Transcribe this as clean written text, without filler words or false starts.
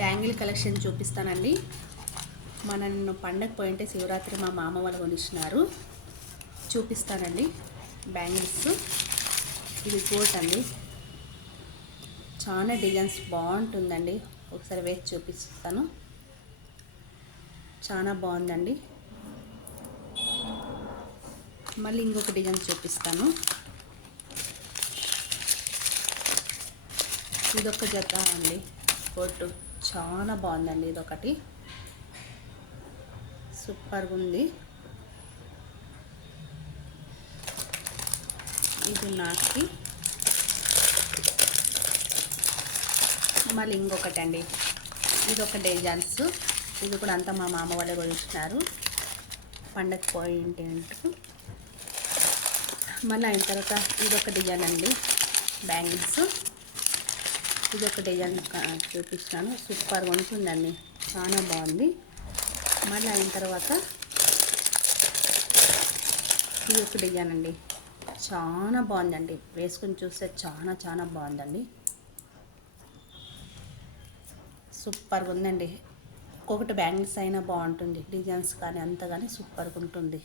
Bangle collection చూపిస్తానండి. నన్ను పండగ పోయింటే శివరాత్రి మా మామ వాళ్ళు కొనిచ్చినారు. చూపిస్తానండి బ్యాంగిల్స్. ఇది కోట్ అండి, చాలా డిజైన్స్ బాగుంటుందండి. ఒకసారి వేసి చూపిస్తాను. చాలా బాగుందండి. మళ్ళీ ఇంకొక డిజైన్ చూపిస్తాను. ఇదొక జత అండి కోటు, చాలా బాగుందండి. ఇదొకటి సూపర్గా ఉంది. ఇది నాకి. మళ్ళీ ఇంకొకటి అండి, ఇదొక డిజైన్స్. ఇది కూడా అంతా మా మామ వాళ్ళే కొనిచ్చినారు పండగ పోయింటే. మళ్ళీ అయిన తర్వాత ఇదొక డిజైన్ అండి బ్యాంగిల్స్. ఇదొక డిజైన్ చూపిస్తాను. సూపర్గా ఉంటుందండి, చాలా బాగుంది. మళ్ళీ అయిన తర్వాత ఇది ఒక డిజైన్ అండి, చాలా బాగుందండి. వేసుకుని చూస్తే చాలా బాగుందండి. సూపర్గా ఉందండి. ఒక్కొక్కటి బ్యాంగిల్స్ అయినా బాగుంటుంది, డిజైన్స్ కానీ అంత కానీ సూపర్గా ఉంటుంది.